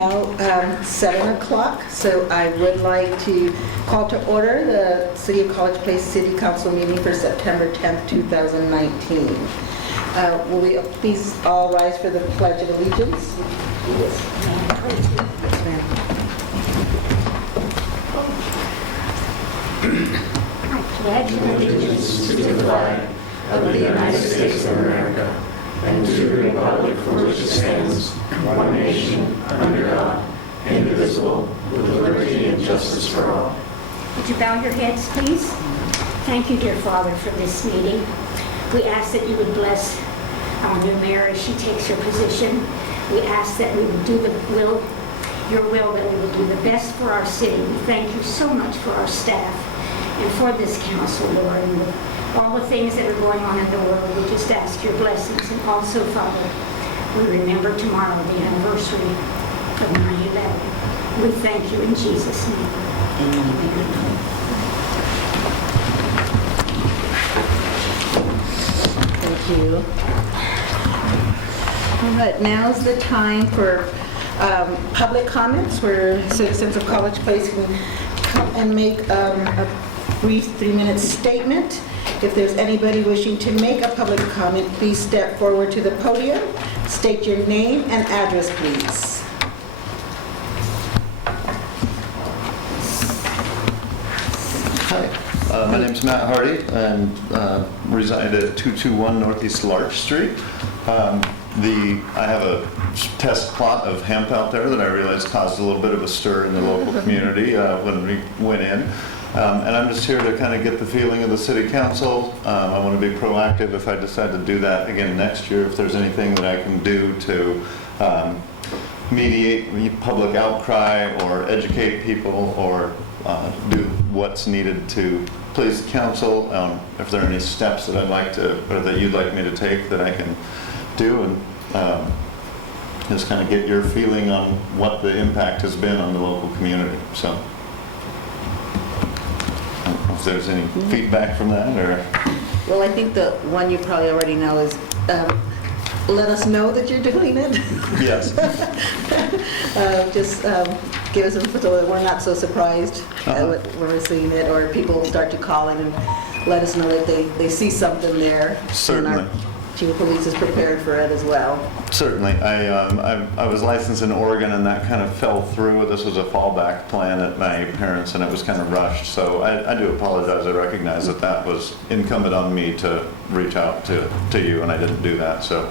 Now 7 o'clock, so I would like to call to order the City of College Place City Council meeting for September 10th, 2019. Will we please all rise for the Pledge of Allegiance? Yes, ma'am. I pledge allegiance to the flag of the United States of America and to the republic for which it stands, one nation, under God, indivisible, with liberty and justice for all. Would you bow your heads, please? Thank you, dear Father, for this meeting. We ask that you would bless our new mayor as she takes her position. We ask that we would do your will, that we will do the best for our city. We thank you so much for our staff and for this council, Lord, and all the things that are going on in the world. We just ask your blessings. And also, Father, we remember tomorrow the anniversary of 9/11. We thank you in Jesus' name. Amen. Thank you. All right, now's the time for public comments where citizens of College Place can come and make a brief 3-minute statement. If there's anybody wishing to make a public comment, please step forward to the podium. State your name and address, please. Hi, my name's Matt Hardy and reside at 221 Northeast Larch Street. I have a test plot of hemp out there that I realized caused a little bit of a stir in the local community when we went in. And I'm just here to kind of get the feeling of the city council. I want to be proactive if I decide to do that again next year, if there's anything that I can do to mediate public outcry or educate people or do what's needed to please the council. If there are any steps that I'd like to, or that you'd like me to take that I can do, and just kind of get your feeling on what the impact has been on the local community. So. If there's any feedback from that, or? Well, I think the one you probably already know is let us know that you're doing it. Yes. Just give us info so that we're not so surprised when we're seeing it, or people start to call in and let us know that they see something there. Certainly. And our chief of police is prepared for it as well. Certainly. I was licensed in Oregon, and that kind of fell through. This was a fallback plan at my parents, and it was kind of rushed. So I do apologize. I recognize that was incumbent on me to reach out to you, and I didn't do that. So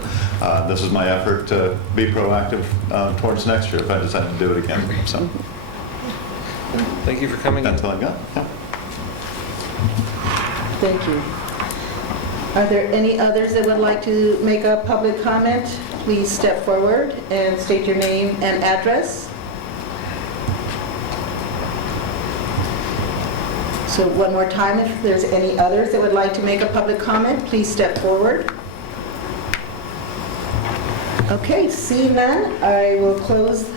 this is my effort to be proactive towards next year if I decide to do it again. So thank you for coming. That's all I got. Yeah. Thank you. Are there any others that would like to make a public comment? Please step forward and state your name and address. So one more time, if there's any others that would like to make a public comment, please step forward. Okay, seeing none, I will close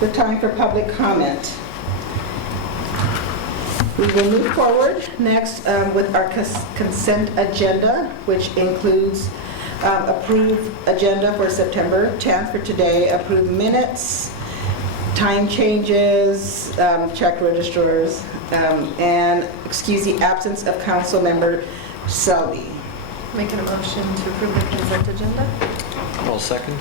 the time for public comment. We will move forward next with our consent agenda, which includes approved agenda for September 10th for today, approved minutes, time changes, check registers, and excuse the absence of council member Selby. Making a motion to approve the consent agenda. I'll second.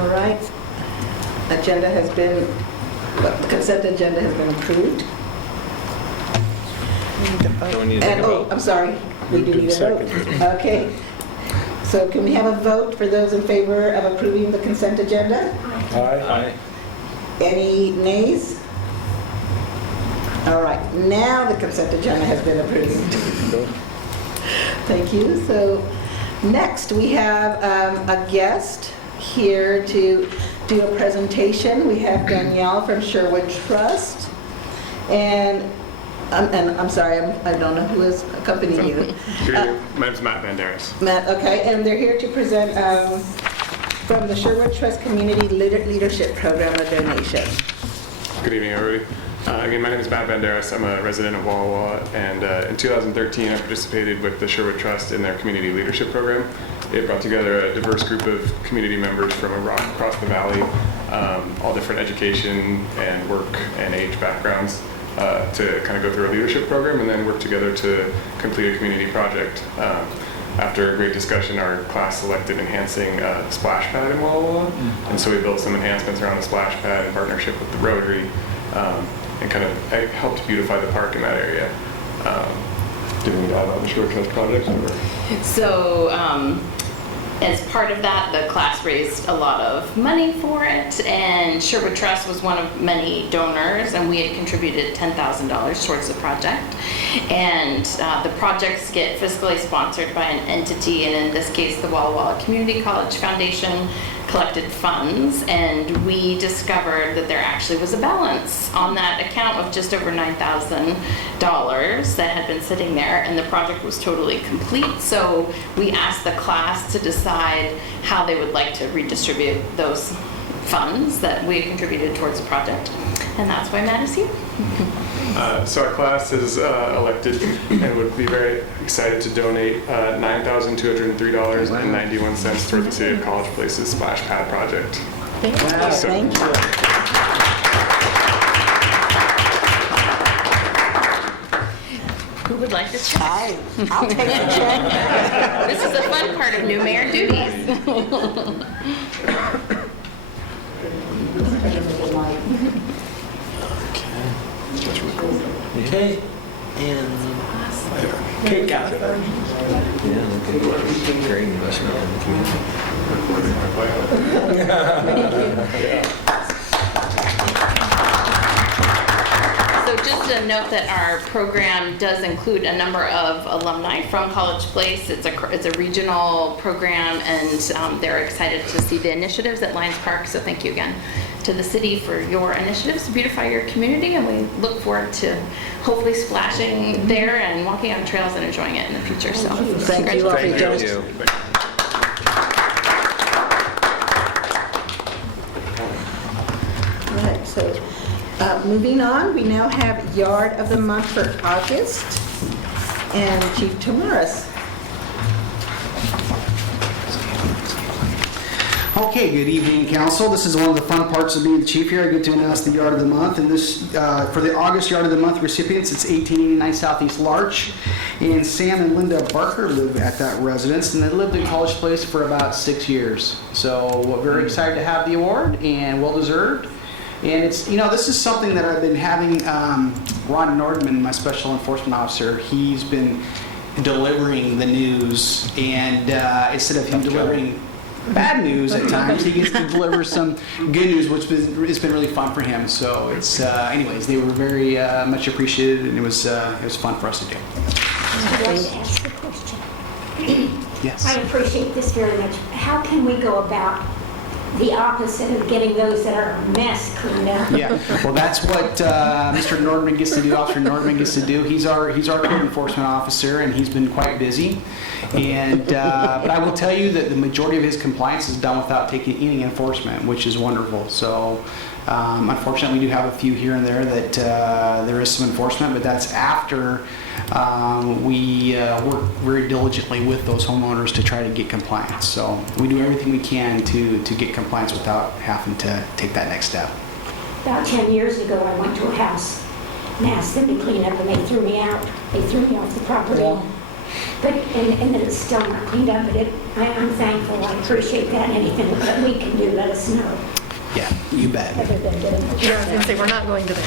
All right. The consent agenda has been approved. Do we need to take a vote? I'm sorry, we do need a vote. Okay. So can we have a vote for those in favor of approving the consent agenda? Aye. Any nays? All right, now the consent agenda has been approved. Thank you. So next we have a guest here to do a presentation. We have Danielle from Sherwood Trust, and I'm sorry, I don't know who is accompanying you. My name's Matt Banderas. Matt, okay, and they're here to present from the Sherwood Trust Community Leadership Program a donation. Good evening, everybody. Again, my name is Matt Banderas. I'm a resident of Walla Walla, and in 2013 I participated with the Sherwood Trust in their Community Leadership Program. It brought together a diverse group of community members from across the valley, all different education and work and age backgrounds, to kind of go through a leadership program and then work together to complete a community project. After a great discussion, our class selected enhancing the splash pad in Walla Walla, and so we built some enhancements around the splash pad in partnership with the Rotary, and kind of helped beautify the park in that area. Do we add on the Sherwood Trust project? So, as part of that, the class raised a lot of money for it, and Sherwood Trust was one of many donors, and we had contributed $10,000 towards the project. And the projects get fiscally sponsored by an entity, and in this case, the Walla Walla Community College Foundation collected funds, and we discovered that there actually was a balance on that account of just over $9,000 that had been sitting there, and the project was totally complete. So we asked the class to decide how they would like to redistribute those funds that we had contributed towards the project, and that's why Matt is here. So our class is elected and would be very excited to donate $9,203.91 toward the City of College Place's Splash Pad project. Wow, So- thank you. Who would like to check? I'll take the check. This is the fun part of new mayor duties. Okay. And. Okay, got it. Yeah, great investment in the community. So just a note that our program does include a number of alumni from College Place. It's a regional program, and they're excited to see the initiatives at Lions Park. So thank you again to the city for your initiatives to beautify your community, and we look forward to hopefully splashing there and walking on trails and enjoying it in the future. So Thank you all for your Thank donation. you. All right, so moving on, we now have Yard of the Month for August, and Chief Tamaris. Okay, good evening, council. This is one of the fun parts of being the chief here. I get to announce the Yard of the Month, and this, for the August Yard of the Month recipients, it's 1889 Southeast Larch, and Sam and Linda Barker live at that residence, and they lived in College Place for about 6 years. So we're very excited to have the award, and well-deserved. And it's, this is something that I've been having, Ron Nordman, my special enforcement officer, he's been delivering the news, and instead of him delivering bad news at times, he gets to deliver some good news, which has been really fun for him. So it's, anyways, they were very much appreciated, and it was fun for us to do. I'd like to ask a question. Yes. I appreciate this very much. How can we go about the opposite of getting those that are a mess cleaned up? Yeah, well, that's what Mr. Nordman gets to do. Officer Nordman gets to do. He's our code enforcement officer, and he's been quite busy. And but I will tell you that the majority of his compliance is done without taking any enforcement, which is wonderful. So unfortunately, we do have a few here and there that there is some enforcement, but that's after we work very diligently with those homeowners to try to get compliance. So we do everything we can to get compliance without having to take that next step. About 10 years ago, I went to a house and asked them to clean up, and they threw me out. They threw me off the property. But, and it's still not cleaned up, but I'm thankful. I appreciate that. Anything that we can do, let us know. Yeah, you bet. Other than getting the Yeah, I was going to say, we're not going to the...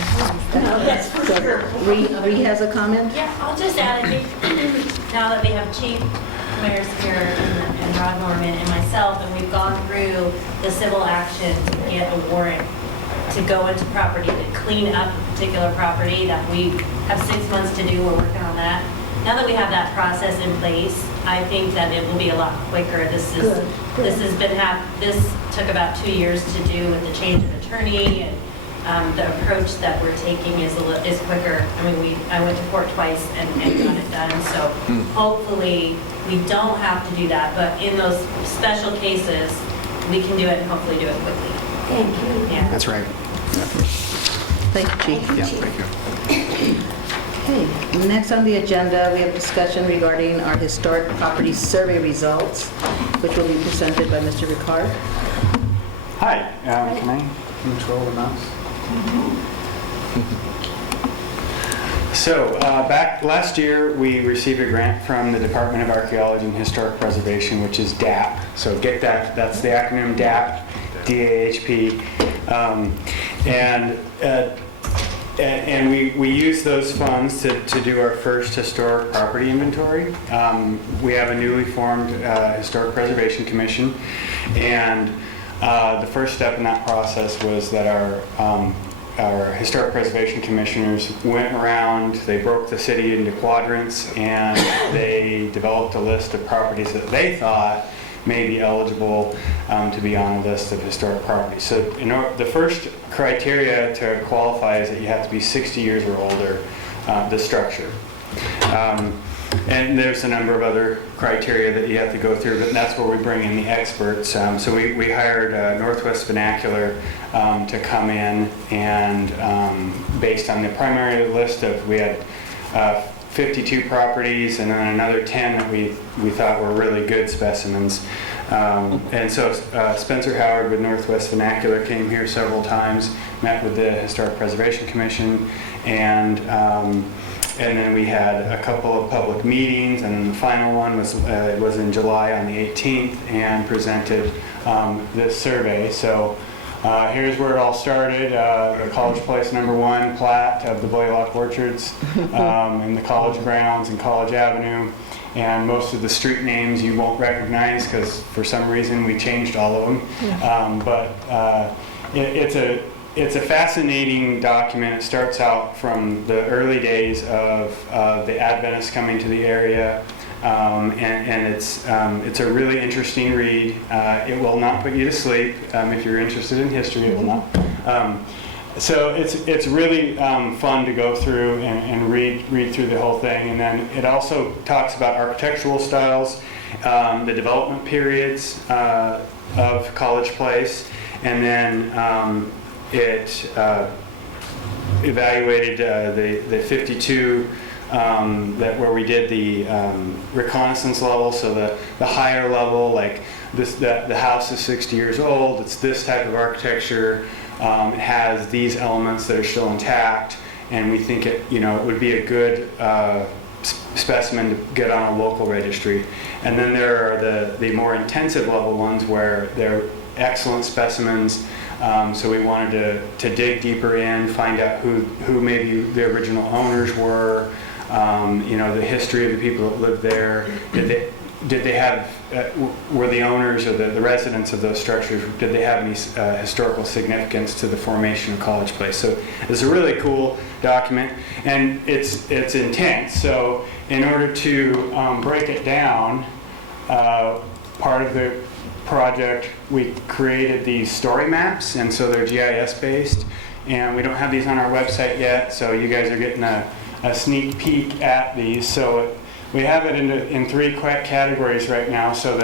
No, that's for sure. Ree has a comment? Yeah, I'll just add, I think, now that we have Chief Mayors here and Rod Norman and myself, and we've gone through the civil action to get a warrant to go into property, to clean up a particular property that we have 6 months to do, we're working on that. Now that we have that process in place, I think that it will be a lot quicker. This took about 2 years to do with the change of attorney, and the approach that we're taking is quicker. I mean, I went to court twice and got it done. So hopefully we don't have to do that, but in those special cases, we can do it and hopefully do it quickly. Thank you. Yeah. That's right. Thank you, Chief. Yeah, thank you. Okay, next on the agenda, we have discussion regarding our historic property survey results, which will be presented by Mr. Ricard. Hi, can I control the mouse? So, back last year, we received a grant from the Department of Archaeology and Historic Preservation, which is DAP. So get that, that's the acronym DAP, D-A-H-P. And we use those funds to do our first historic property inventory. We have a newly formed Historic Preservation Commission, and the first step in that process was that our Historic Preservation Commissioners went around, they broke the city into quadrants, and they developed a list of properties that they thought may be eligible to be on a list of historic properties. So the first criteria to qualify is that you have to be 60 years or older, the structure. And there's a number of other criteria that you have to go through, but that's where we bring in the experts. So we hired Northwest Vernacular to come in, and based on the primary list of, we had 52 properties and then another 10 that we thought were really good specimens. And so Spencer Howard with Northwest Vernacular came here several times, met with the Historic Preservation Commission, and then we had a couple of public meetings, and then the final one was in July on the 18th, and presented this survey. So here's where it all started. The College Place #1 plat of the Blaylock Orchards, and the college grounds and College Avenue. And most of the street names you won't recognize because for some reason we changed all of them. It's a fascinating document. It starts out from the early days of the Adventists coming to the area, and it's a really interesting read. It will not put you to sleep if you're interested in history. It will not. So it's really fun to go through and read through the whole thing. And then it also talks about architectural styles, the development periods of College Place, and then it evaluated the 52 where we did the reconnaissance level, so the higher level, like this, the house is 60 years old, it's this type of architecture, it has these elements that are still intact, and we think it would be a good specimen to get on a local registry. And then there are the more intensive level ones where they're excellent specimens. So we wanted to dig deeper in, find out who maybe the original owners were, the history of the people that lived there. Did they have, were the owners or the residents of those structures, did they have any historical significance to the formation of College Place? So it's a really cool document, and it's intense. So in order to break it down, part of the project, we created these story maps, and so they're GIS based, and we don't have these on our website yet, so you guys are getting a sneak peek at these. So we have it in three categories right now. So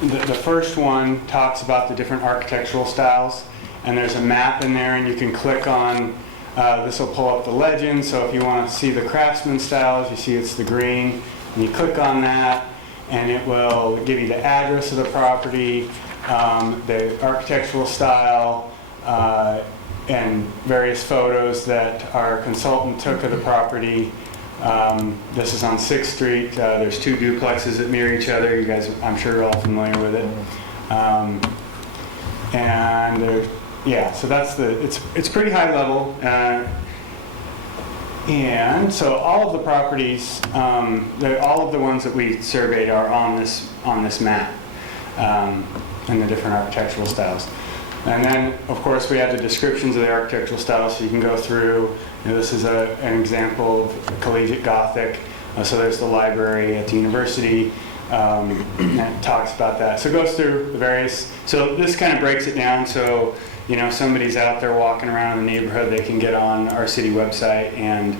the first one talks about the different architectural styles, and there's a map in there, and you can click on, this will pull up the legend, so if you want to see the craftsman styles, you see it's the green, and you click on that, and it will give you the address of the property, the architectural style, and various photos that our consultant took of the property. This is on 6th Street. There's two duplexes that mirror each other. You guys, I'm sure, are all familiar with it. And so that's it's pretty high level. And so all of the properties, all of the ones that we surveyed are on this map, and the different architectural styles. And then, of course, we have the descriptions of the architectural styles, so you can go through. This is an example of collegiate Gothic. So there's the library at the university, and it talks about that. So it goes through the various. So this kind of breaks it down. So somebody's out there walking around in the neighborhood, they can get on our city website and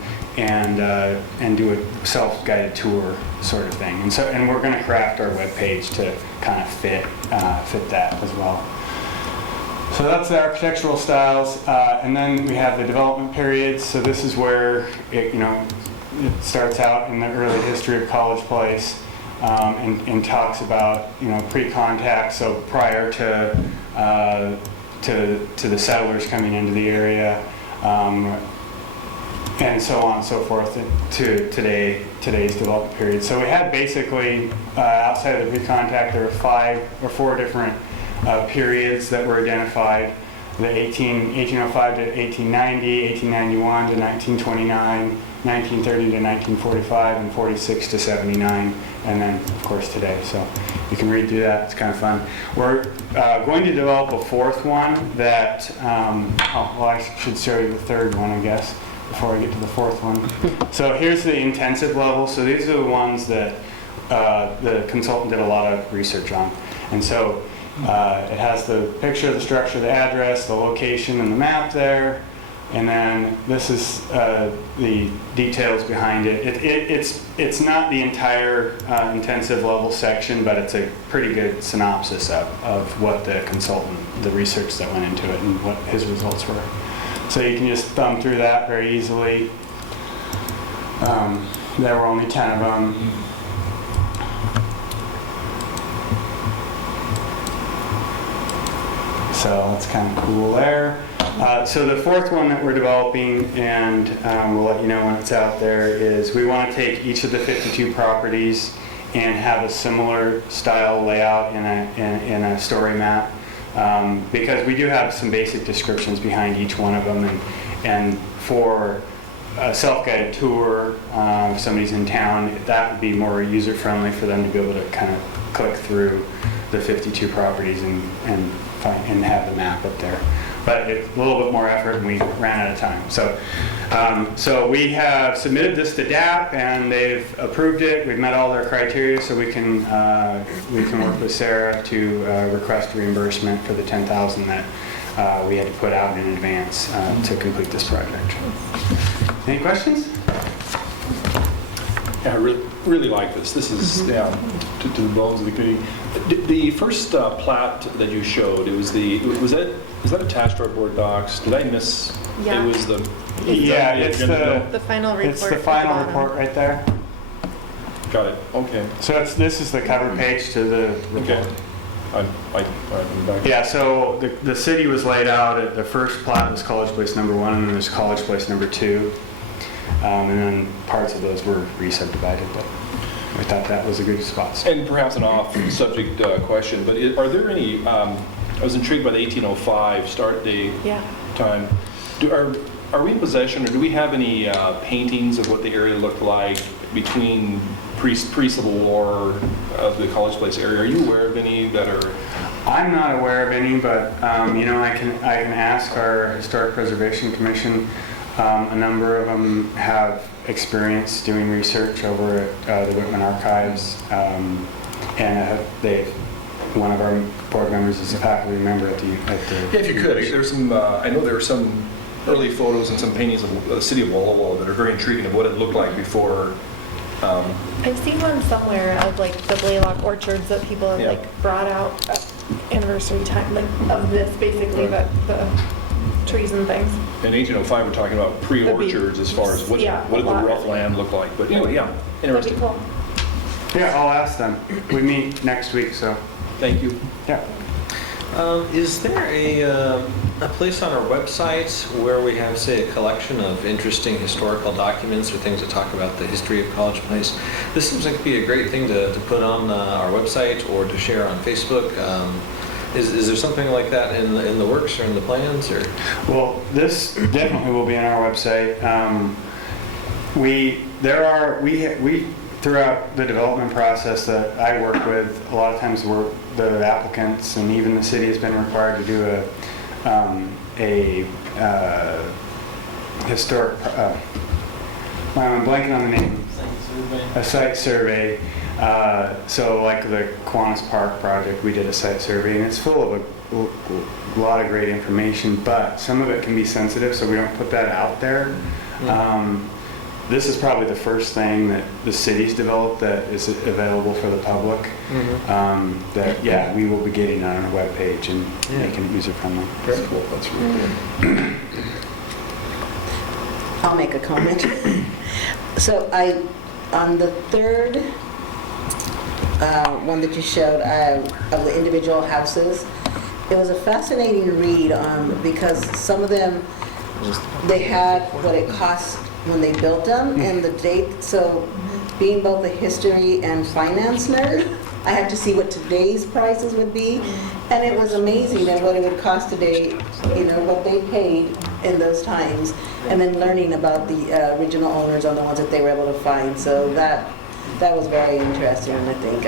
do a self-guided tour sort of thing. And we're going to craft our webpage to kind of fit that as well. So that's the architectural styles, and then we have the development periods. So this is where it, it starts out in the early history of College Place, and talks about pre-contact, so prior to the settlers coming into the area, and so on and so forth to today's development period. So we had basically outside of the pre-contact, there were 5 or 4 different periods that were identified: the 1805 to 1890, 1891 to 1929, 1930 to 1945, and 46 to 79, and then of course today. So you can read through that. It's kind of fun. We're going to develop a 4th one that, I should show you the 3rd one, I guess, before I get to the 4th one. So here's the intensive level. So these are the ones that the consultant did a lot of research on. And so it has the picture, the structure, the address, the location, and the map there. And then this is the details behind it. It's not the entire intensive level section, but it's a pretty good synopsis of what the consultant, the research that went into it, and what his results were. So you can just thumb through that very easily. There were only 10 of them. So that's kind of cool there. So the 4th one that we're developing, and we'll let you know when it's out there, is we want to take each of the 52 properties and have a similar style layout in a story map, because we do have some basic descriptions behind each one of them, and for a self-guided tour, if somebody's in town, that would be more user-friendly for them to be able to kind of click through the 52 properties and have the map up there. But it's a little bit more effort, and we ran out of time. So we have submitted this to DAP, and they've approved it. We've met all their criteria, so we can work with Sarah to request reimbursement for the $10,000 that we had to put out in advance to complete this project. Any questions? Yeah, I really like this. This is to the bones of the community. The first plat that you showed, was that attached to our board docs? Did I miss? Yeah. It was the. It's the final report. It's the final report right there. Got it. Okay. So this is the cover page to the report. Okay. I'm back. Yeah, so the city was laid out, the first plat was College Place number 1, and then there's College Place number 2. And then parts of those were re-subdivided, but I thought that was a good spot. And perhaps an off-subject question, but are there any, I was intrigued by the 1805 start date time. Are we in possession, or do we have any paintings of what the area looked like between pre-Civil War of the College Place area? Are you aware of any that are? I'm not aware of any, but I can ask our Historic Preservation Commission. A number of them have experience doing research over at the Whitman Archives, and one of our board members is a faculty member at the. Yeah, if you could, there's some. I know there were some early photos and some paintings of the city of Walla Walla that are very intriguing of what it looked like before. I've seen one somewhere of like the Blaylock orchards that people have like brought out at anniversary time, like of this basically, but the trees and things. In 1805, we're talking about pre-orchards as far as what did the rough land look like. But anyway, interesting. That'd be cool. Yeah, I'll ask them. We meet next week, so. Thank you. Yeah. Is there a place on our website where we have, say, a collection of interesting historical documents or things that talk about the history of College Place? This seems like it'd be a great thing to put on our website or to share on Facebook. Is there something like that in the works or in the plans? Or? Well, this definitely will be on our website. We throughout the development process that I work with, a lot of times the applicants and even the city has been required to do a historic. I'm blanking on the name. A site survey. So like the Kiwanis Park project, we did a site survey, and it's full of a lot of great information, but some of it can be sensitive, so we don't put that out there. this is probably the first thing that the city's developed that is available for the public. That, yeah, we will be getting on our webpage and making it user-friendly. Very cool. That's really good. I'll make a comment. So on the third one that you showed of the individual houses, it was a fascinating read because some of them, they had what it cost when they built them and the date. So being both a history and finance nerd, I had to see what today's prices would be. And it was amazing at what it would cost today, what they paid in those times. And then learning about the original owners on the ones that they were able to find. So that was very interesting, and I think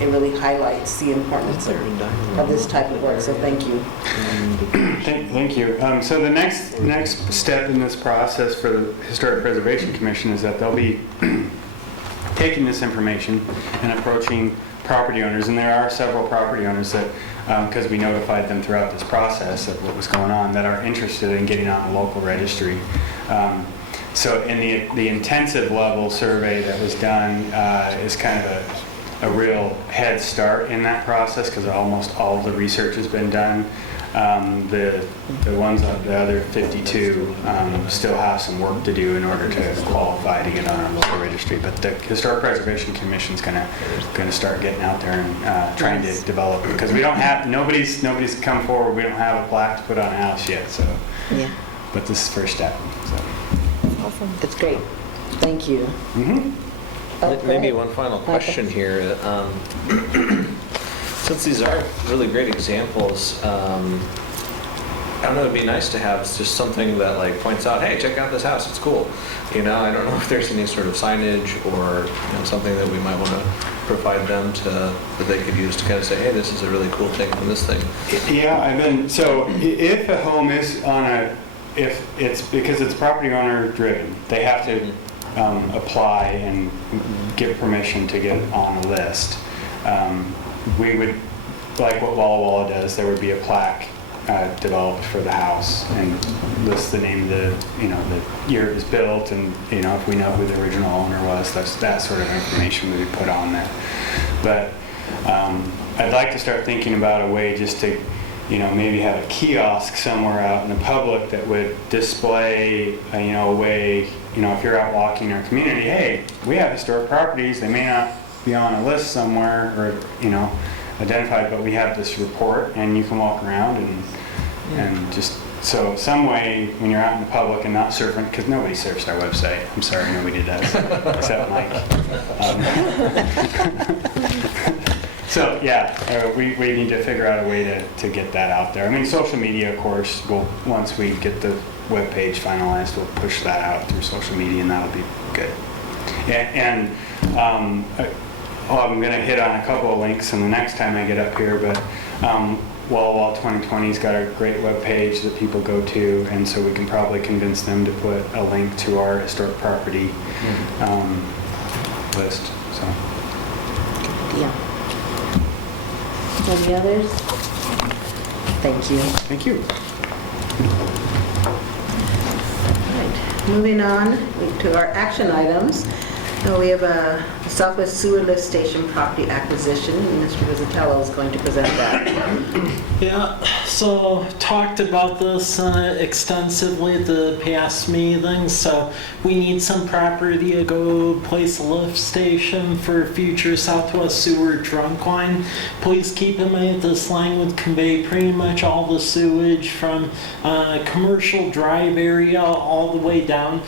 it really highlights the importance of this type of work, so thank you. Thank you. So the next step in this process for the Historic Preservation Commission is that they'll be taking this information and approaching property owners, and there are several property owners that, because we notified them throughout this process of what was going on, that are interested in getting on a local registry. So in the intensive level survey that was done is kind of a real head start in that process because almost all of the research has been done. The ones of the other 52 still have some work to do in order to qualify to get on our local registry. But the Historic Preservation Commission is going to start getting out there and trying to develop, because we don't have nobody's come forward. We don't have a plaque to put on a house yet. So Yeah, but this is the first step. So. Awesome. that's great. Thank you. Maybe one final question here. Since these are really great examples, I don't know, it'd be nice to have just something that like points out, hey, check out this house, it's cool. I don't know if there's any sort of signage or something that we might want to provide them that they could use to kind of say, hey, this is a really cool thing on this thing. Yeah, so if a home is if it's because it's property owner driven, they have to apply and get permission to get on a list. We would, like what Walla Walla does, there would be a plaque developed for the house and lists the name of the year it was built, and if we know who the original owner was, that sort of information we would put on there. But I'd like to start thinking about a way just to maybe have a kiosk somewhere out in the public that would display a way, if you're out walking in our community, hey, we have historic properties, they may not be on a list somewhere or identified, but we have this report and you can walk around and just so some way when you're out in the public and not surfing, because nobody surfs our website. I'm sorry, nobody does except Mike. So yeah, we need to figure out a way to get that out there. I mean, social media, of course, once we get the webpage finalized, we'll push that out through social media, and that'll be good. I'm going to hit on a couple of links, and the next time I get up here, but Walla Walla 2020's got a great webpage that people go to, and so we can probably convince them to put a link to our historic property list. So. Yeah. Any others? Thank you. Thank you. All right. Moving on to our action items. Now we have a Southwest Sewer Lift Station property acquisition, and Mr. Rizzatello is going to present that. Yeah, so talked about this extensively at the past meetings. So we need some property to go place a lift station for future Southwest Sewer trunk line. Please keep in mind this line would convey pretty much all the sewage from commercial drive area all the way down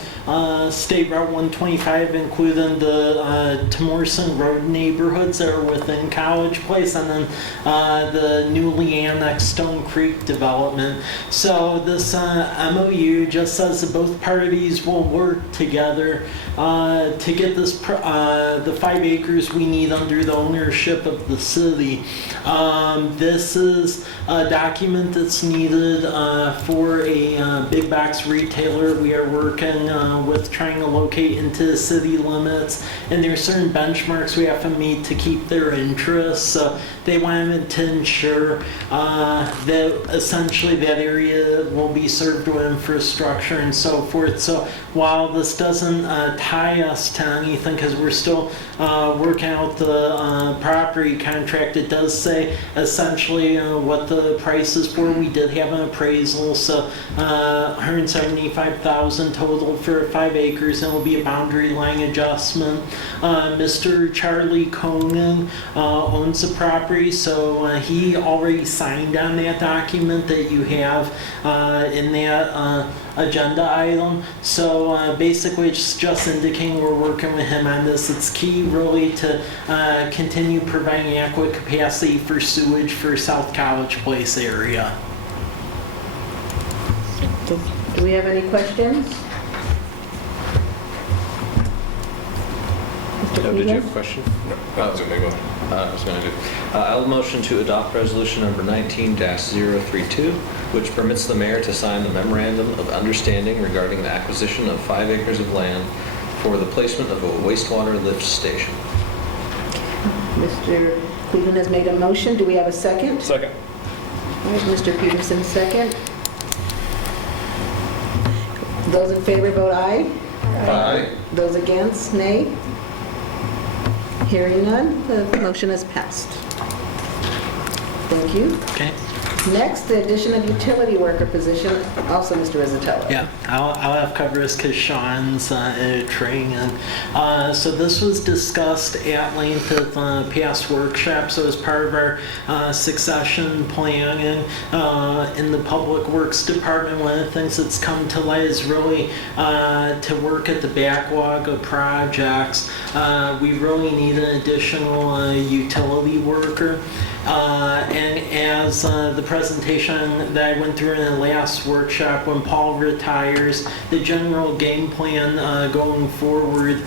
State Route 125, including the Temorson Road neighborhoods that are within College Place, and then the newly annexed Stone Creek development. So this MOU just says that both parties will work together to get this the 5 acres we need under the ownership of the city. This is a document that's needed for a big box retailer. We are working with trying to locate into the city limits, and there are certain benchmarks we have to meet to keep their interests. So they wanted to ensure that essentially that area will be served with infrastructure and so forth. So while this doesn't tie us to anything, because we're still working out the property contract, it does say essentially what the price is for. We did have an appraisal, so $175,000 total for 5 acres, and it will be a boundary line adjustment. Mr. Charlie Conan owns the property, so he already signed on that document that you have in that agenda item. So basically it's just indicating we're working with him on this. It's key really to continue providing adequate capacity for sewage for South College Place area. Do we have any questions? Did you have a question? No. I was going to go. I was going to do. I'll motion to adopt resolution number 19-032, which permits the mayor to sign the memorandum of understanding regarding the acquisition of 5 acres of land for the placement of a wastewater lift station. Mr. Cleveland has made a motion. Do we have a second? Second. All right, Mr. Peterson, second. Those in favor vote aye. Aye. Those against, nay. Hearing none, the motion is passed. Thank you. Okay. Next, the addition of utility worker position, also Mr. Rizzatello. Yeah, I'll have coverage because Sean's training. So this was discussed at length at the past workshop. So as part of our succession planning in the Public Works Department, one of the things that's come to light is really to work at the backlog of projects. We really need an additional utility worker. And as the presentation that I went through in the last workshop, when Paul retires, the general game plan going forward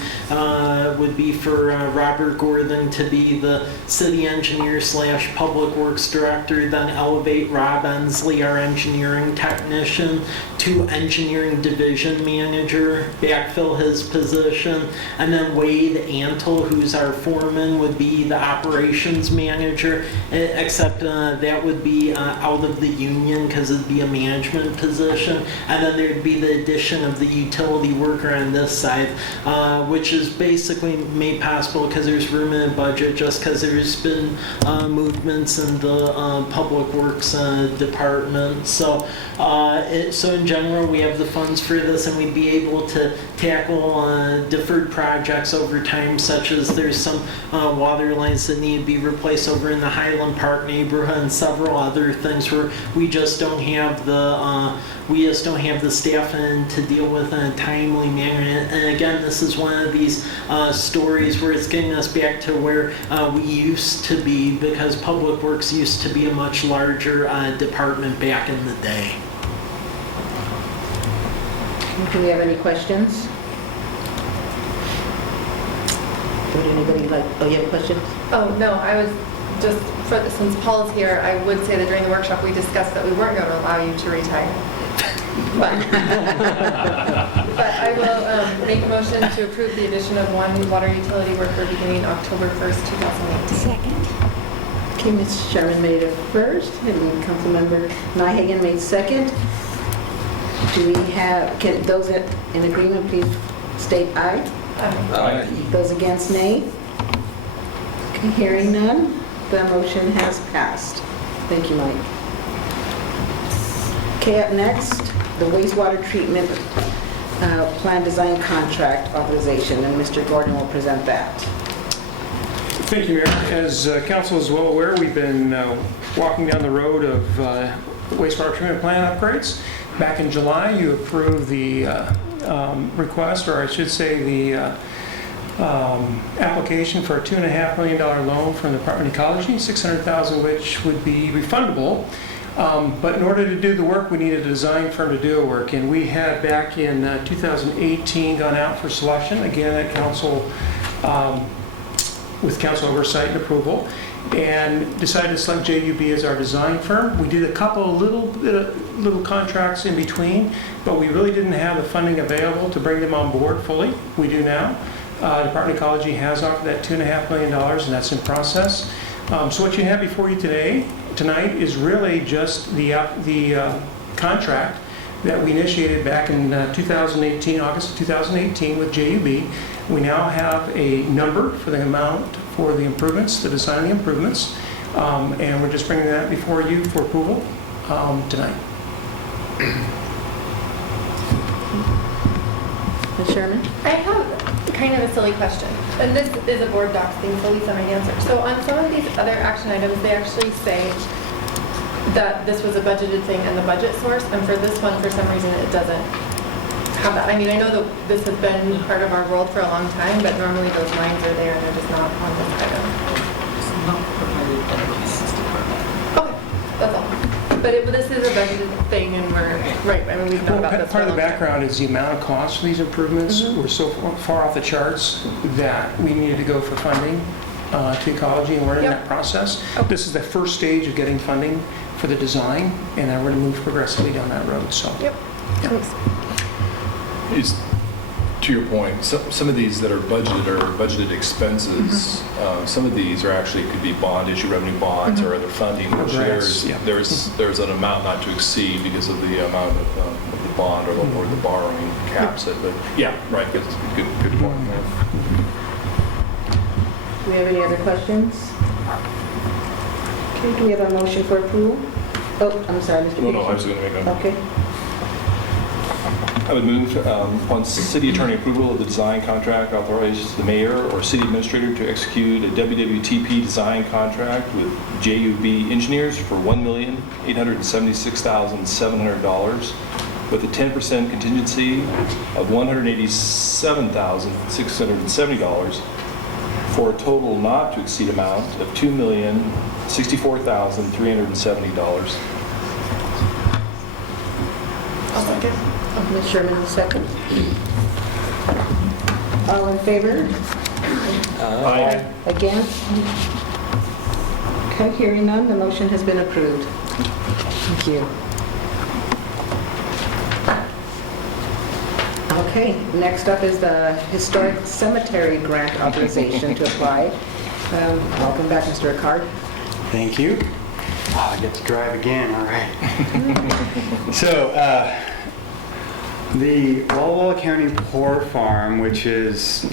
would be for Robert Gordon to be the city engineer / public works director, then elevate Rob Ensley, our engineering technician, to engineering division manager, backfill his position, and then Wade Antle, who's our foreman, would be the operations manager, except that would be out of the union because it'd be a management position. And then there'd be the addition of the utility worker on this side, which is basically made possible because there's room in the budget, just because there's been movements in the public works department. So in general, we have the funds for this, and we'd be able to tackle deferred projects over time, such as there's some water lines that need to be replaced over in the Highland Park neighborhood, and several other things where we just don't have the staffing to deal with in a timely manner. And again, this is one of these stories where it's getting us back to where we used to be, because Public Works used to be a much larger department back in the day. Do we have any questions? Would anybody like, oh, you have a question? Oh, no, I was just, since Paul's here, I would say that during the workshop, we discussed that we weren't going to allow you to retire. But I will make a motion to approve the addition of 1 water utility worker beginning October 1st, 2018. Second. Okay, Ms. Sherman made it first, and Councilmember Nyhagen made second. Do we have, can those in agreement please state aye? Aye. Those against, nay? Okay, hearing none, the motion has passed. Thank you, Mike. Okay, up next, the wastewater treatment plan design contract authorization, and Mr. Gordon will present that. Thank you, Mayor. As council is well aware, we've been walking down the road of wastewater treatment plan upgrades. Back in July, you approved the request, or I should say the application for a $2.5 million loan from the Department of Ecology, $600,000 which would be refundable. But in order to do the work, we needed a design firm to do the work. And we had back in 2018 gone out for selection, again at council, with council oversight and approval, and decided to select JUB as our design firm. We did a couple of little contracts in between, but we really didn't have the funding available to bring them on board fully. We do now. Department of Ecology has offered that $2.5 million, and that's in process. So what you have before you today tonight is really just the contract that we initiated back in 2018, August of 2018 with JUB. We now have a number for the amount for the improvements, the design of the improvements, and we're just bringing that before you for approval tonight. Ms. Sherman? I have kind of a silly question, and this is a board docs thing, so Lisa might answer. So on some of these other action items, they actually say that this was a budgeted thing and the budget source, and for this one, for some reason, it doesn't have that. I mean, I know that this has been part of our world for a long time, but normally those lines are there and they're just not on this item. It's not provided by the license department. Okay, that's all. But this is a budgeted thing, and we're, right, I mean, we've known Well, about this for part a of the long time. background is the amount of cost for these improvements were so far off the charts that we needed to go for funding to ecology, and we're in Yep. that process. Okay. This is the first stage of getting funding for the design, and then we're going to move progressively down that road, so. Yep. Thanks. It's, to your point, some of these that are budgeted expenses, some of these are actually, could be bond issue, revenue bonds, or other funding, which Grants, yeah. there's an amount not to exceed because of the amount of the bond or the borrowing caps it. But yeah, right, good point. Do we have any other questions? Okay, do we have a motion for approval? Oh, I'm sorry, Mr. No, I Peterson. was going to make a... Okay. I would move upon city attorney approval of the design contract, authorizes the mayor or city administrator to execute a WWTP design contract with JUB Engineers for $1,876,700 with a 10% contingency of $187,670 for a total not to exceed amount of $2,064,370. I'll second. Ms. Sherman, the second. All in favor? Aye. Against? Okay, hearing none, the motion has been approved. Thank you. Okay, next up is the Historic Cemetery Grant Authorization to apply. Welcome back, Mr. Ricard. Thank you. Oh, I get to drive again, all right. So, the Walla Walla County Poor Farm, which is,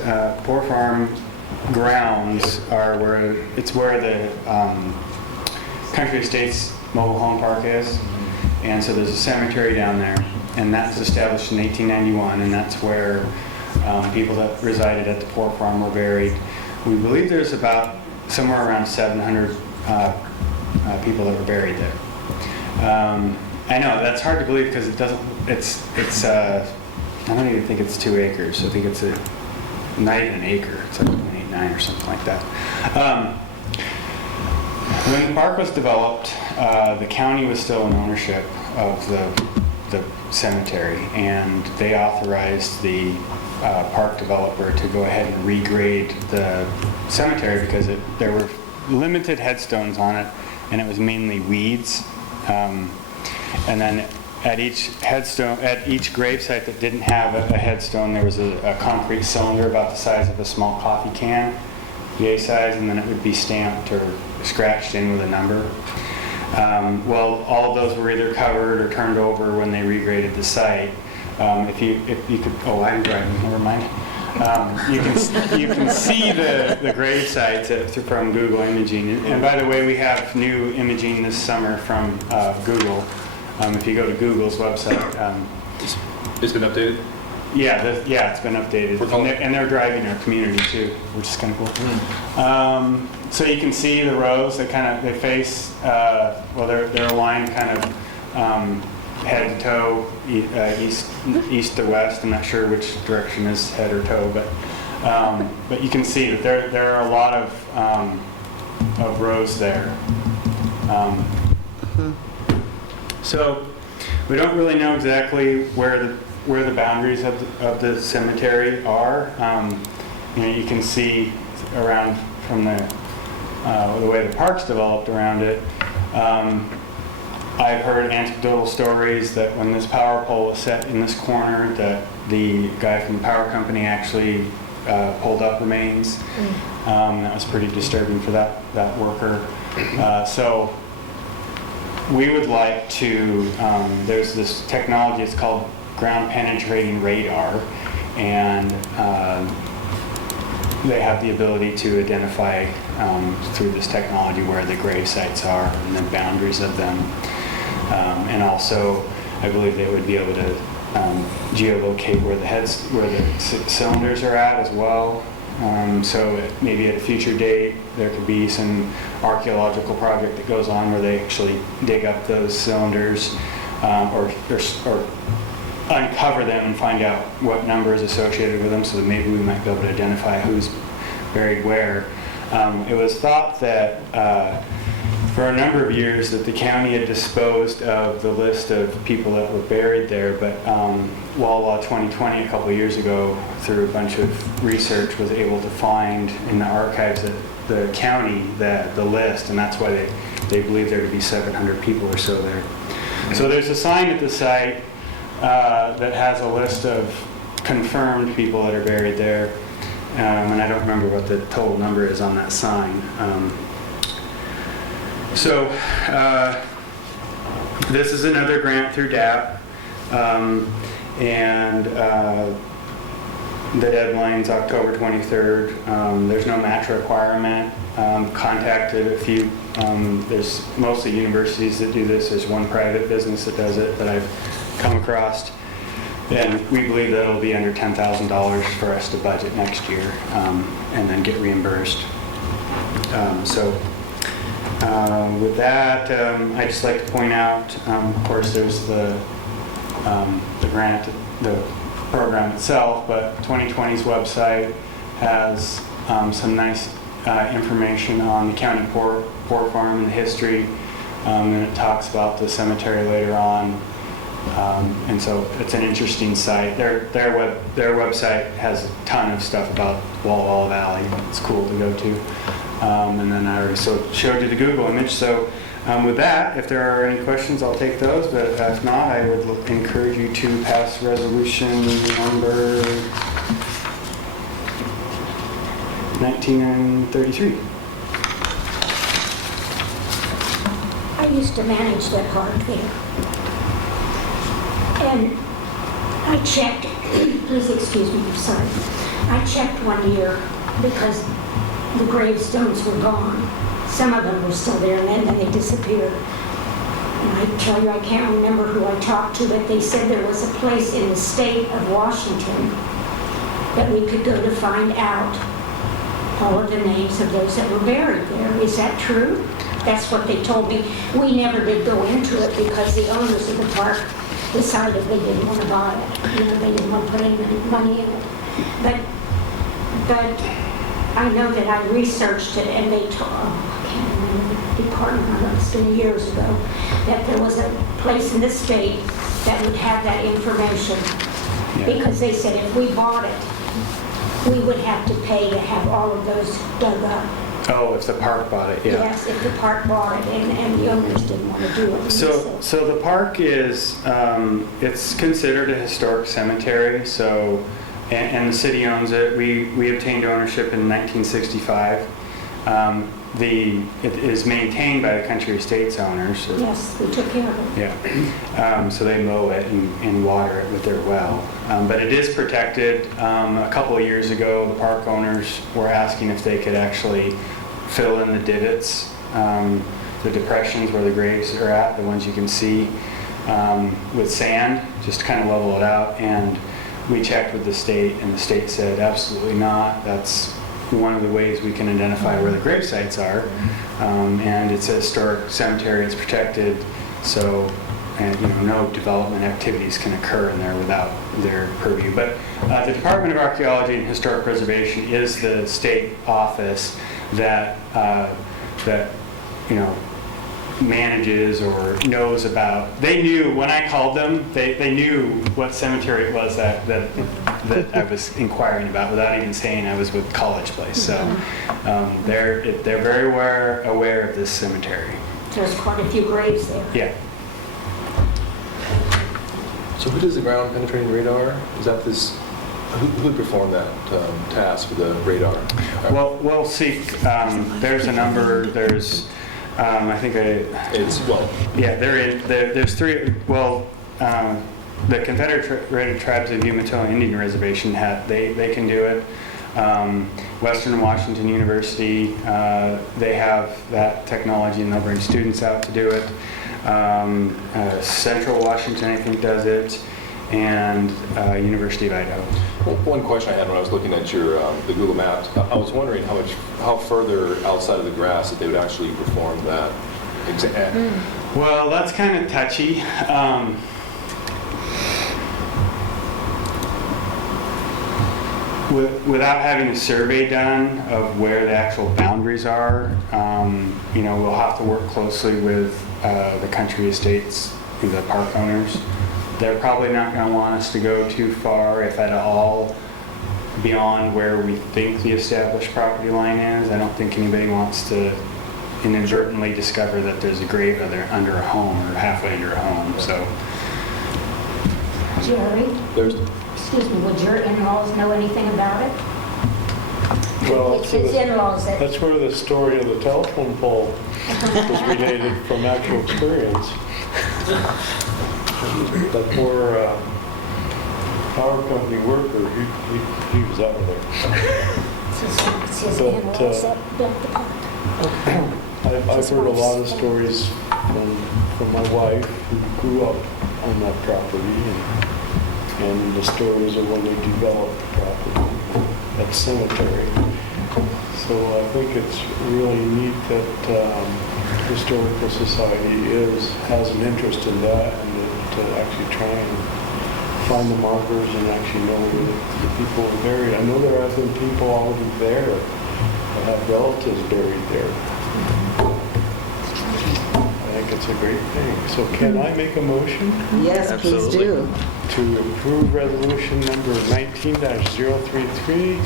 Poor Farm grounds are where the Country Estates Mobile Home Park is. And so there's a cemetery down there, and that was established in 1891, and that's where people that resided at the Poor Farm were buried. We believe there's about somewhere around 700 people that were buried there. I know, that's hard to believe because it doesn't, I don't even think it's 2 acres. I think it's not even an acre. It's like 1.89 or something like that. When the park was developed, the county was still in ownership of the cemetery, and they authorized the park developer to go ahead and regrade the cemetery because there were limited headstones on it, and it was mainly weeds. And then at each headstone, at each gravesite that didn't have a headstone, there was a concrete cylinder about the size of a small coffee can, yay size, and then it would be stamped or scratched in with a number. Well, all of those were either covered or turned over when they regraded the site. If you could, oh, I'm driving, never mind. You can see the grave sites from Google Imaging. And by the way, we have new imaging this summer from Google. If you go to Google's website. It's been updated? Yeah, it's been updated. And they're driving our community too, which is kind of cool. So you can see the rows that they face, well, they're aligned kind of head to toe, east to west. I'm not sure which direction is head or toe, but you can see that there are a lot of rows there. So we don't really know exactly where the boundaries of the cemetery are. You can see around from the way the park's developed around it. I've heard anecdotal stories that when this power pole was set in this corner, that the guy from the power company actually pulled up remains. That was pretty disturbing for that worker. So we would like to, there's this technology, it's called ground penetrating radar, and they have the ability to identify through this technology where the grave sites are and the boundaries of them. And also, I believe they would be able to geolocate where the cylinders are at as well. So maybe at a future date, there could be some archaeological project that goes on where they actually dig up those cylinders or uncover them and find out what number is associated with them, so that maybe we might be able to identify who's buried where. It was thought that for a number of years that the county had disposed of the list of people that were buried there, but Walla 2020 a couple of years ago, through a bunch of research, was able to find in the archives at the county the list, and that's why they believe there to be 700 people or so there. So there's a sign at the site that has a list of confirmed people that are buried there, and I don't remember what the total number is on that sign. So this is another grant through DAP, and the deadline's October 23rd. There's no match requirement. Contacted a few, there's mostly universities that do this. There's one private business that does it that I've come across. And we believe that it'll be under $10,000 for us to budget next year and then get reimbursed. With that, I'd just like to point out, of course, there's the grant, the program itself, but 2020's website has some nice information on the county pork farm and the history, and it talks about the cemetery later on. And so it's an interesting site. Their website has a ton of stuff about Walla Walla Valley. It's cool to go to. And then I already showed you the Google image. So with that, if there are any questions, I'll take those. But if not, I would encourage you to pass resolution number 1933. I used to manage that park there. And I checked, please excuse me, I'm sorry. I checked one year because the gravestones were gone. Some of them were still there, and then they disappeared. And I tell you, I can't remember who I talked to, but they said there was a place in the state of Washington that we could go to find out all of the names of those that were buried there. Is that true? That's what they told me. We never did go into it because the owners of the park decided they didn't want to buy it. You know, they didn't want to put any money in it. But I know that I researched it, and they told, I can't remember the department, I know it's been years ago, that there was a place in the state that would have that information. Yeah. Because they said if we bought it, we would have to pay to have all of those dug up. Oh, if the park bought it, yeah. Yes, if the park bought it, and the owners didn't want to do it. So the park is, it's considered a historic cemetery, so, and the city owns it. We obtained ownership in 1965. It is maintained by the Country Estates owners. So, yes, we took care of it. Yeah. So they mow it and water it with their well. But it is protected. A couple of years ago, the park owners were asking if they could actually fill in the divots, the depressions where the graves are at, the ones you can see, with sand, just to kind of level it out. And we checked with the state, and the state said absolutely not. That's one of the ways we can identify where the grave sites are. And it's a historic cemetery, it's protected, so no development activities can occur in there without their purview. But the Department of Archaeology and Historic Preservation is the state office that manages or knows about. They knew when I called them, they knew what cemetery it was that I was inquiring about without even saying I was with College Place. So they're very aware of this cemetery. There's quite a few graves there. Yeah. So who does the ground penetrating radar? Is that this? Who would perform that task with the radar? Well, see, there's a number. There's I think It's, well, yeah, there's three, well, the Confederated Tribes of Umatilla Indian Reservation, they can do it. Western Washington University, they have that technology and they'll bring students out to do it. Central Washington, I think, does it, and University of Idaho. one question I had when I was looking at your, the Google Maps, I was wondering how further outside of the grass that they would actually perform that exam. Well, that's kind of touchy. Without having a survey done of where the actual boundaries are, we'll have to work closely with the country estates, the park owners. They're probably not going to want us to go too far, if at all, beyond where we think the established property line is. I don't think anybody wants to inadvertently discover that there's a grave under a home or halfway under a home. So, Jerry? Excuse me, would your in-laws know anything about it? Well, It's his in-laws that... that's where the story of the telephone pole was related from actual experience. The poor power company worker, he was out of there. It's his But, in-laws that built the park. I've heard a lot of stories from my wife who grew up on that property and the stories of when they developed the property, that cemetery. So I think it's really neat that Historical Society has an interest in that and to actually try and find the markers and actually know where the people are buried. I know there have been people already there that have relatives buried there. I think it's a great thing. So can I make a motion? Yes, please do. To approve resolution number 19-033,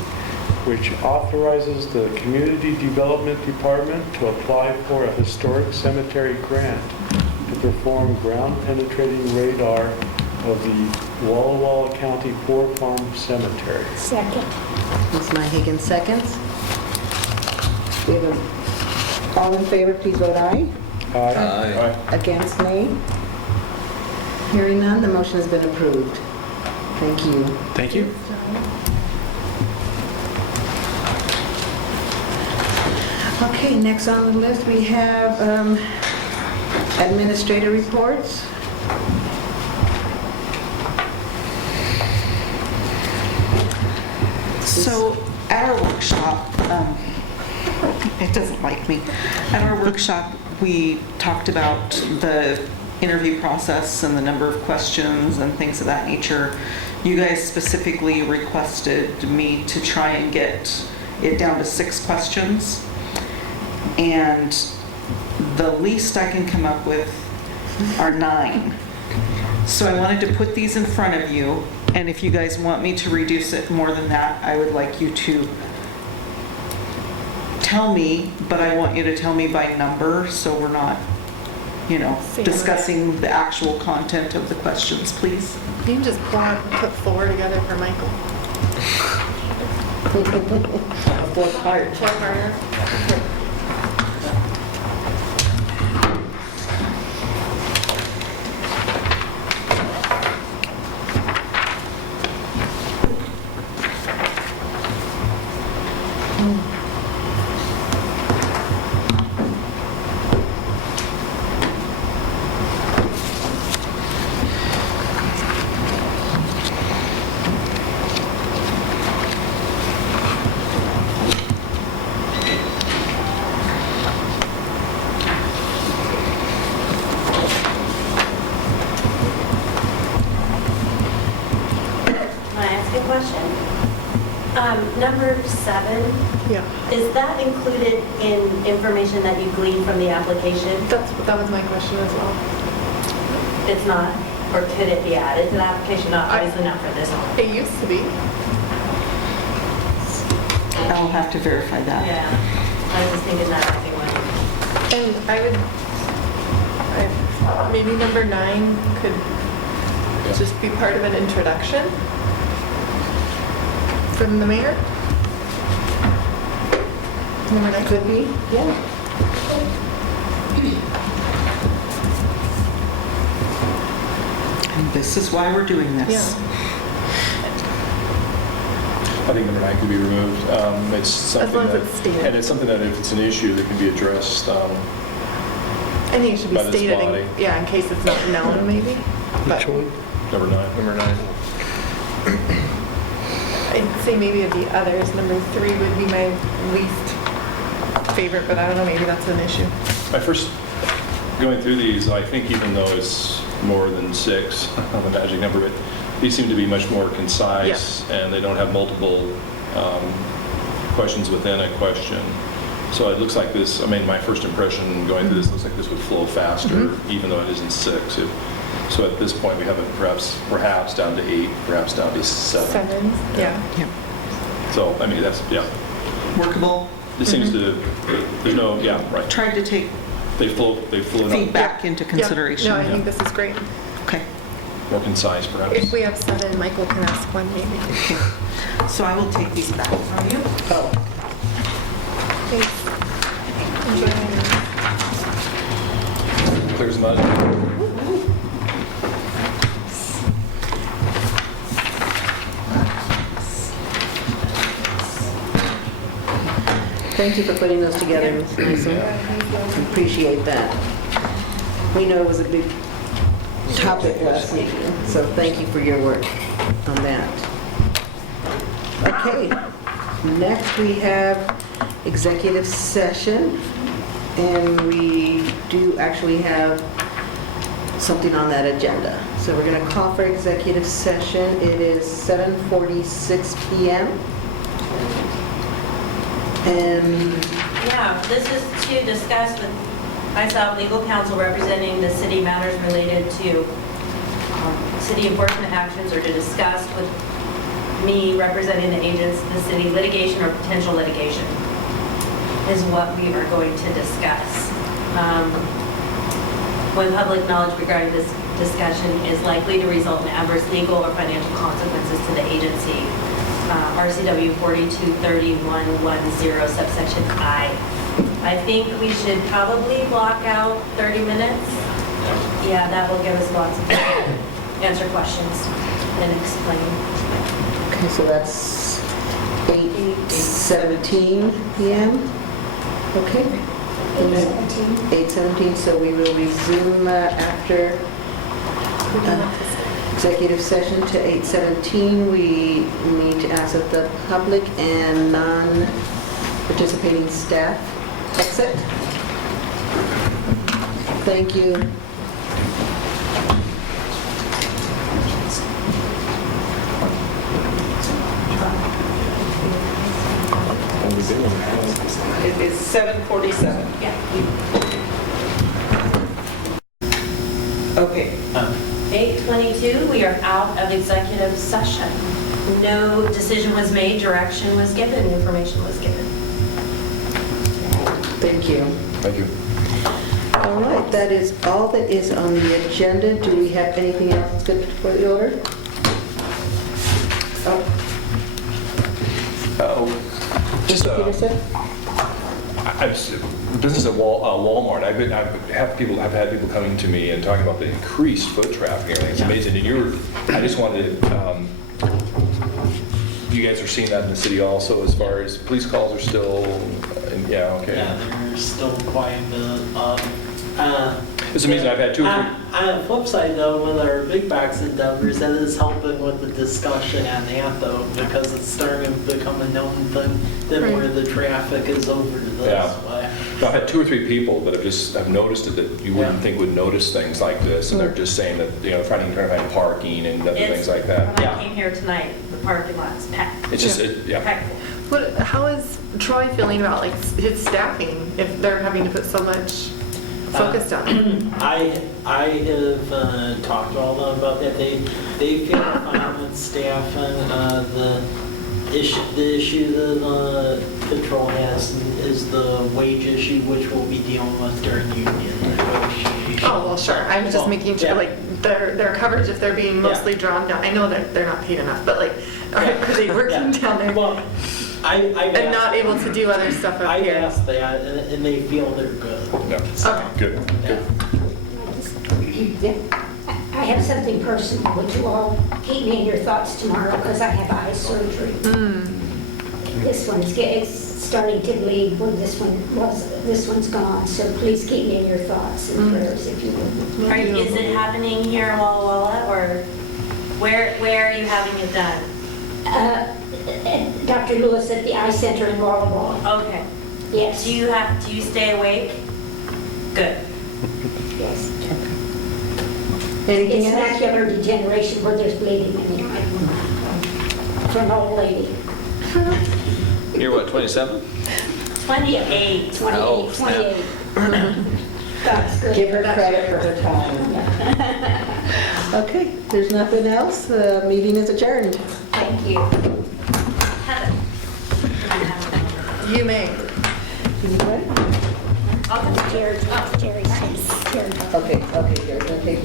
which authorizes the Community Development Department to apply for a historic cemetery grant to perform ground penetrating radar of the Walla Walla County Poor Farm Cemetery. Second. Ms. Higgins seconds. We have all in favor, please vote aye. Aye. Against, nay. Hearing none, the motion has been approved. Thank you. Thank you. Okay, next on the list we have administrator reports. So at our workshop, it doesn't like me. At our workshop, we talked about the interview process and the number of questions and things of that nature. You guys specifically requested me to try and get it down to 6 questions. And the least I can come up with are 9. So I wanted to put these in front of you, and if you guys want me to reduce it more than that, I would like you to tell me, but I want you to tell me by number, so we're not, discussing the actual content of the questions, please. You can just put 4 together for Michael. 4-part. 4-parter. Number 7, is that included in information that you gleaned from the application? That was my question as well. It's not, or could it be added to the application? Not, obviously not for this one. It used to be. I'll have to verify that. Yeah, I was just thinking that might be one. And maybe number 9 could just be part of an introduction from the mayor. Number 9 Could be, yeah. This is why we're doing this. I think number 9 could be removed. It's something long as that, it's stated. and it's something that if it's an issue that can be addressed. I think it should be By this stated, body. in case it's not known, maybe. But Number 9. Number 9. I'd say maybe of the others, number 3 would be my least favorite, but I don't know, maybe that's an issue. My first, going through these, I think even though it's more than 6, the magic number, but these seem to be much more concise, and they don't have multiple questions within a question. So it looks like this, I mean, my first impression going through this looks like this would flow faster, even though it isn't 6. So at this point, we have it perhaps down to 8, perhaps down to 7. 7, yeah. So, I mean, that's, Workable. It seems to, there's no, right. Tried to take They flow feedback into consideration. No, I think this is great. Okay. more concise, perhaps. If we have 7, Michael can ask one maybe. So I will take these back from you. Thanks. Enjoy. Clear as mud. Thank you for putting those together, Ms. Mason. Appreciate that. We know it was a big topic last week, so thank you for your work on that. Okay, next we have executive session, and we do actually have something on that agenda. So we're going to call for executive session. It is 7:46 p.m. And Yeah, this is to discuss with myself, legal counsel representing the city matters related to city enforcement actions, or to discuss with me representing the agents, the city litigation or potential litigation is what we are going to discuss. When public knowledge regarding this discussion is likely to result in adverse legal or financial consequences to the agency. RCW 423110 subsection I. I think we should probably block out 30 minutes. Yeah, that will give us lots of time to answer questions and explain. okay, so that's 8:17 p.m. Okay. 8:17, so we will resume after executive session to 8:17. We need to ask that the public and non-participating staff exit. Thank you. It is 7:47. Yeah. Okay. 8:22, we are out of executive session. No decision was made, direction was given, information was given. Thank you. Thank you. All right, that is all that is on the agenda. Do we have anything else that's good for the order? Just Peterson? business at Walmart. I've had people coming to me and talking about the increased foot traffic and everything. It's amazing. And I just wanted to, you guys are seeing that in the city also, as far as police calls are still, Yeah, there's still quite a bit up. It's amazing. I've had 2 or 3. On the flip side, though, with our big box endeavors, that is helping with the discussion on that, though, because it's starting to become a known thing that where the traffic is over to this way. I've had 2 or 3 people that have noticed it that you wouldn't think would notice things like this, and they're just saying that trying to find parking and other things like that. When I came here tonight, the parking lot's packed. It's just Packed. How is Troy feeling about his staffing if they're having to put so much focus on it? I have talked to all of them about that. They feel fine with staffing. The issue that patrol has is the wage issue, which we'll be dealing with during union negotiations. Oh, well, sure. I was just making sure, their coverage, if they're being mostly drawn down, I know that they're not paid enough, but are they working down there? Well, and not able to do other stuff up here? I've asked that, and they feel they're good. No. Okay. Good. Yeah. I have something personal. Would you all keep me in your thoughts tomorrow because I have eye surgery? This one's it's starting to bleed where this one's gone. So please keep me in your thoughts and prayers if you would. Is it happening here in Walla Walla, or where are you having it done? Dr. Lewis at the Eye Center in Walla Walla. Okay. Yes. Do you stay awake? Good. Yes. Anything It's else? macular degeneration where there's bleeding in the eye. For an old lady. You're what, 27? 28. 28, Oh, snap. 28. God's good. Give her credit for her time. Okay, there's nothing else. The meeting is adjourned. Thank you. Heather. You may. Jerry says. Okay, Jerry, okay.